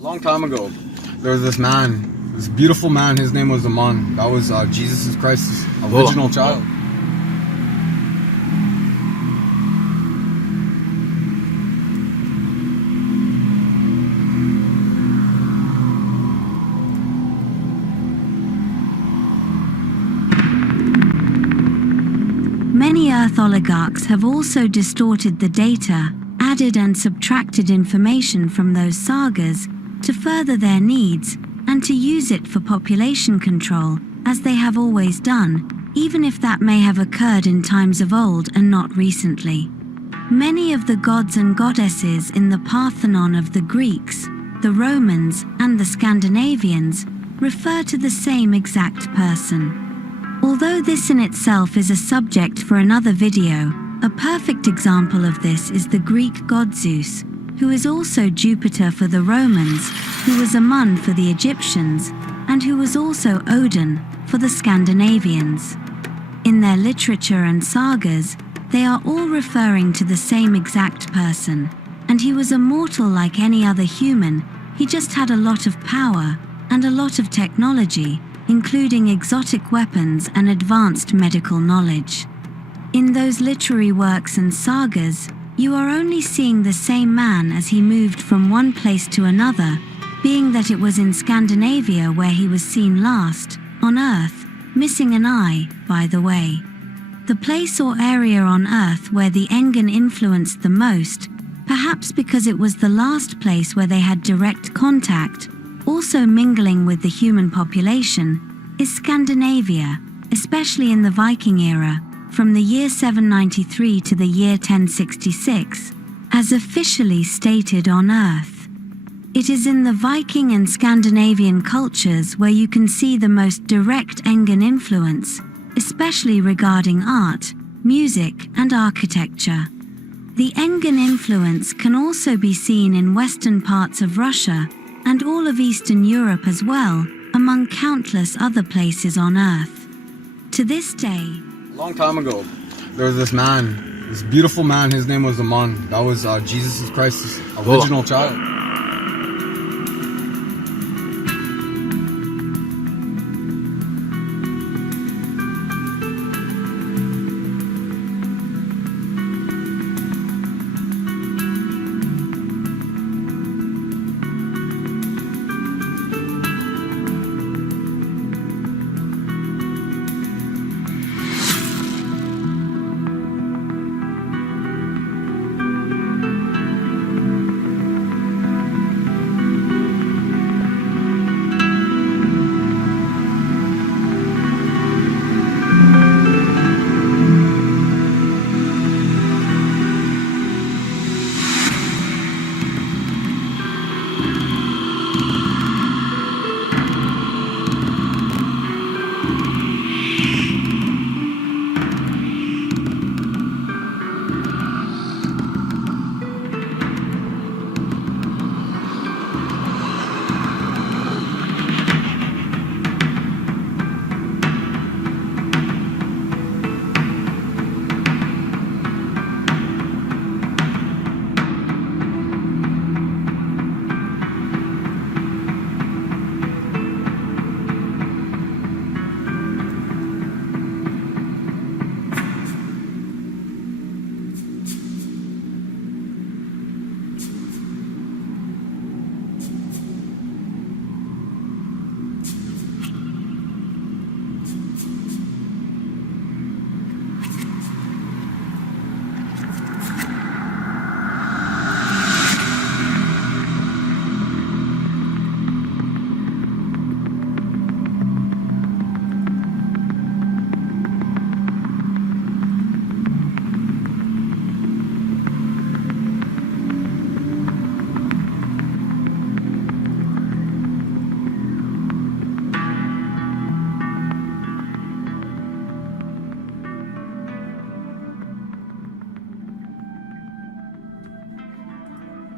A long time ago, there was this man, this beautiful man. His name was MOHAN. That was Jesus Christ's original child. Many Earth oligarchs have also distorted the data, added and subtracted information from those sagas to further their needs and to use it for population control, as they have always done, even if that may have occurred in times of old and not recently. Many of the gods and goddesses in the Parthenon of the Greeks, the Romans, and the Scandinavians refer to the same exact person. Although this in itself is a subject for another video, a perfect example of this is the Greek god Zeus, who is also Jupiter for the Romans, who was Amun for the Egyptians, and who was also Odin for the Scandinavians. In their literature and sagas, they are all referring to the same exact person, and he was immortal like any other human. He just had a lot of power and a lot of technology, including exotic weapons and advanced medical knowledge. In those literary works and sagas, you are only seeing the same man as he moved from one place to another, being that it was in Scandinavia where he was seen last, on Earth, missing an eye, by the way. The place or area on Earth where the Engan influenced the most, perhaps because it was the last place where they had direct contact, also mingling with the human population, is Scandinavia, especially in the Viking era, from the year 793 to the year 1066, as officially stated on Earth. It is in the Viking and Scandinavian cultures where you can see the most direct Engan influence, especially regarding art, music, and architecture. The Engan influence can also be seen in western parts of Russia and all of Eastern Europe as well, among countless other places on Earth. To this day, A long time ago, there was this man, this beautiful man. His name was MOHAN. That was Jesus Christ's original child.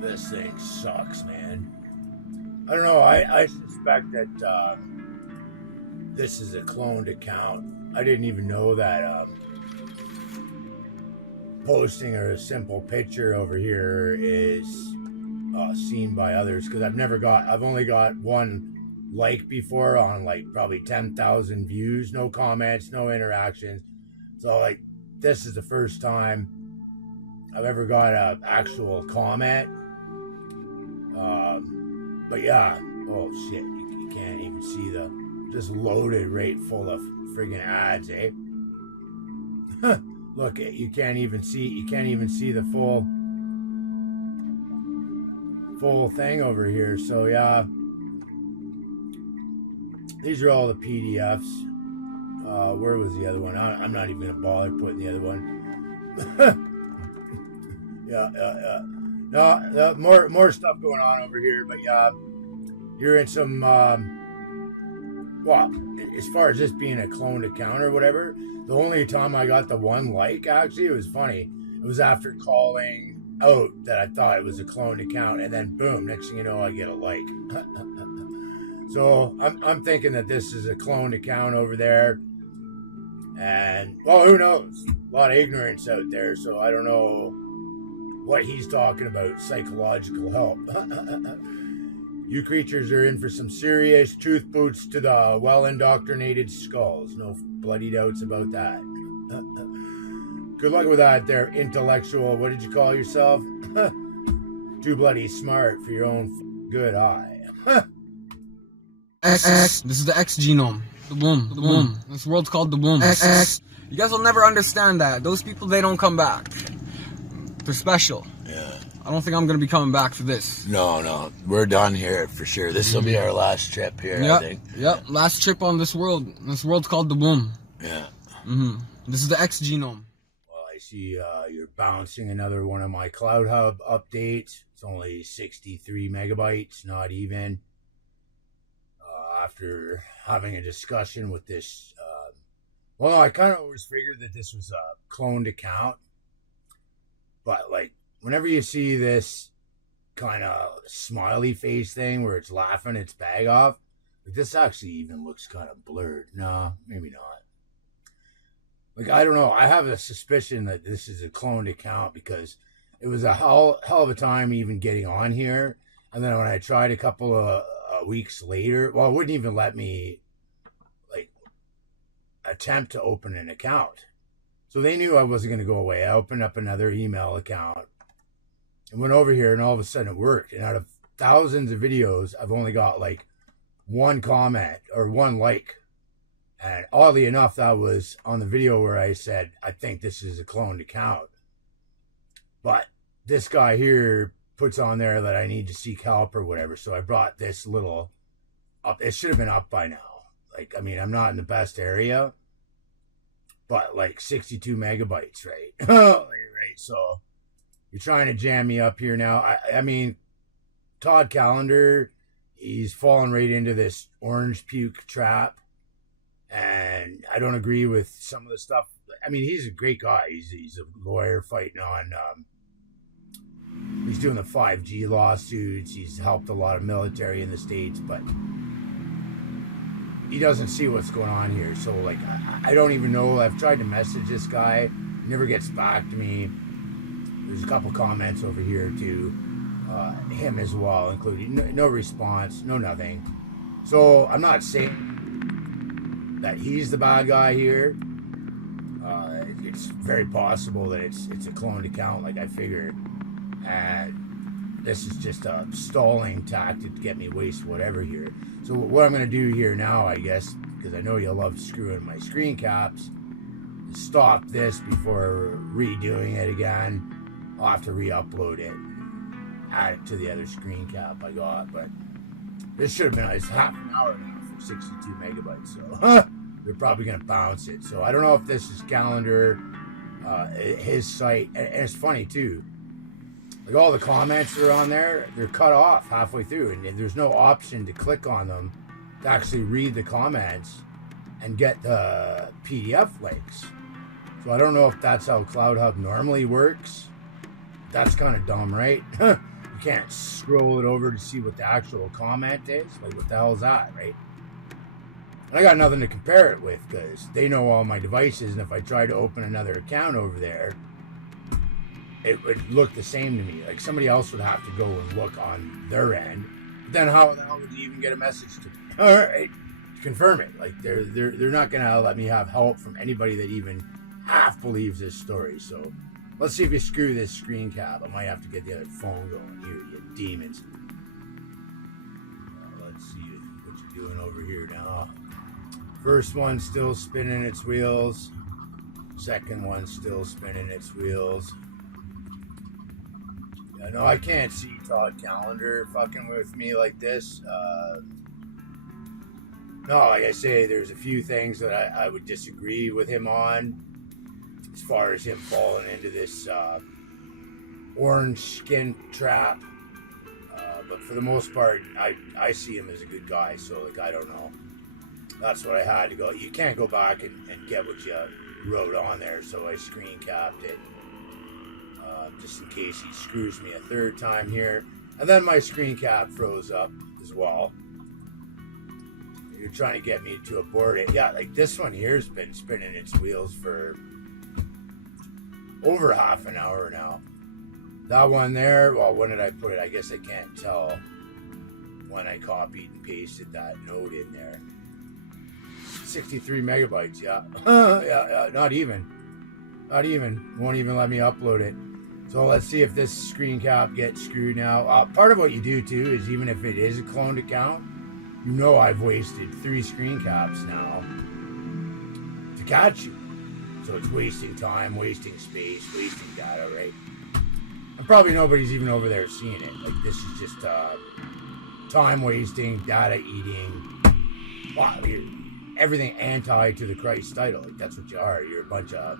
This thing sucks, man. I don't know. I suspect that this is a cloned account. I didn't even know that posting a simple picture over here is seen by others, because I've only got one like before on like probably 10,000 views, no comments, no interactions. So like this is the first time I've ever got an actual comment. But yeah, oh shit, you can't even see just loaded right full of friggin' ads, eh? Look, you can't even see the full thing over here. So yeah, these are all the PDFs. Where was the other one? I'm not even gonna bother putting the other one. Yeah. No, more stuff going on over here, but yeah, you're in some. Well, as far as this being a cloned account or whatever, the only time I got the one like, actually, it was funny. It was after calling out that I thought it was a cloned account, and then boom, next thing you know, I get a like. So I'm thinking that this is a cloned account over there, and well, who knows? A lot of ignorance out there, so I don't know what he's talking about. Psychological help. You creatures are in for some serious truth boots to the well-indoctrinated skulls. No bloody doubts about that. Good luck with that there, intellectual. What did you call yourself? Too bloody smart for your own good eye. This is the X genome. The womb. This world's called the womb. You guys will never understand that. Those people, they don't come back. They're special. Yeah. I don't think I'm going to be coming back for this. No. We're done here for sure. This will be our last trip here, yep. I think. Yep. Last trip on this world. This world's called the womb. Yeah. This is the X genome. Well, I see you're bouncing another one of my Clouthub updates. It's only 63 megabytes, not even. After having a discussion with this, well, I kind of always figured that this was a cloned account. But like, whenever you see this kind of smiley face thing where it's laughing its bag off, like this actually even looks kind of blurred. No, maybe not. Like, I don't know. I have a suspicion that this is a cloned account because it was a hell of a time even getting on here. And then when I tried a couple of weeks later, well, it wouldn't even let me like attempt to open an account. So they knew I wasn't going to go away. I opened up another email account and went over here, and all of a sudden it worked. And out of thousands of videos, I've only got like one comment or one like. And oddly enough, that was on the video where I said, I think this is a cloned account. But this guy here puts on there that I need to seek help or whatever. So I brought this little up. It should have been up by now. Like, I mean, I'm not in the best area, but like 62 megabytes, right? Right. So you're trying to jam me up here now. I mean, Todd Callender, he's fallen right into this orange puke trap. And I don't agree with some of the stuff. I mean, he's a great guy. He's a lawyer fighting on, he's doing the 5G lawsuits. He's helped a lot of military in the States, but he doesn't see what's going on here. So, like, I don't even know. I've tried to message this guy. He never gets back to me. There's a couple comments over here to him as well, including no response, no nothing. So, I'm not saying that he's the bad guy here. It's very possible that it's a cloned account, like I figured. And this is just a stalling tactic to get me waste whatever here. So what I'm going to do here now, I guess, because I know you love screwing my screen caps, is stop this before redoing it again. I'll have to re-upload it, add it to the other screen cap I got. But this should have been, it's half an hour now for 62 megabytes. So they're probably going to bounce it. So I don't know if this is Calendar, his site. And it's funny too. Like all the comments that are on there, they're cut off halfway through, and there's no option to click on them to actually read the comments and get the PDF links. So I don't know if that's how Clouthub normally works. That's kind of dumb, right? You can't scroll it over to see what the actual comment is. Like, what the hell is that, right? And I got nothing to compare it with because they know all my devices, and if I try to open another account over there, it would look the same to me. Like somebody else would have to go and look on their end. But then how the hell would you even get a message to me? All right, confirm it. Like they're not gonna let me have help from anybody that even half believes this story. So let's see if you screw this screen cap. I might have to get the other phone going here, you demons. Let's see what you're doing over here now. First one still spinning its wheels. Second one still spinning its wheels. Yeah, no, I can't see Todd Calendar fucking with me like this. No, like I say, there's a few things that I would disagree with him on, as far as him falling into this orange skin trap. But for the most part, I see him as a good guy. So, like, I don't know. That's what I had to go. You can't go back and get what you wrote on there. So I screen capped it. Just in case he screws me a third time here. And then my screen cap froze up as well. You're trying to get me to abort it. Yeah, like this one here has been spinning its wheels for over half an hour now. That one there, well, when did I put it? I guess I can't tell when I copied and pasted that note in there. 63 megabytes, yeah. Yeah, not even. Won't even let me upload it. So let's see if this screen cap gets screwed now. Part of what you do too is, even if it is a cloned account, you know I've wasted 3 screen caps now to catch you. So it's wasting time, wasting space, wasting data, right? And probably nobody's even over there seeing it. Like, this is just time wasting, data eating. Wow, you're everything anti to the Christ title. Like, that's what you are. You're a bunch of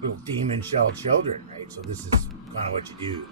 little demon shell children, right? So this is kind of what you do.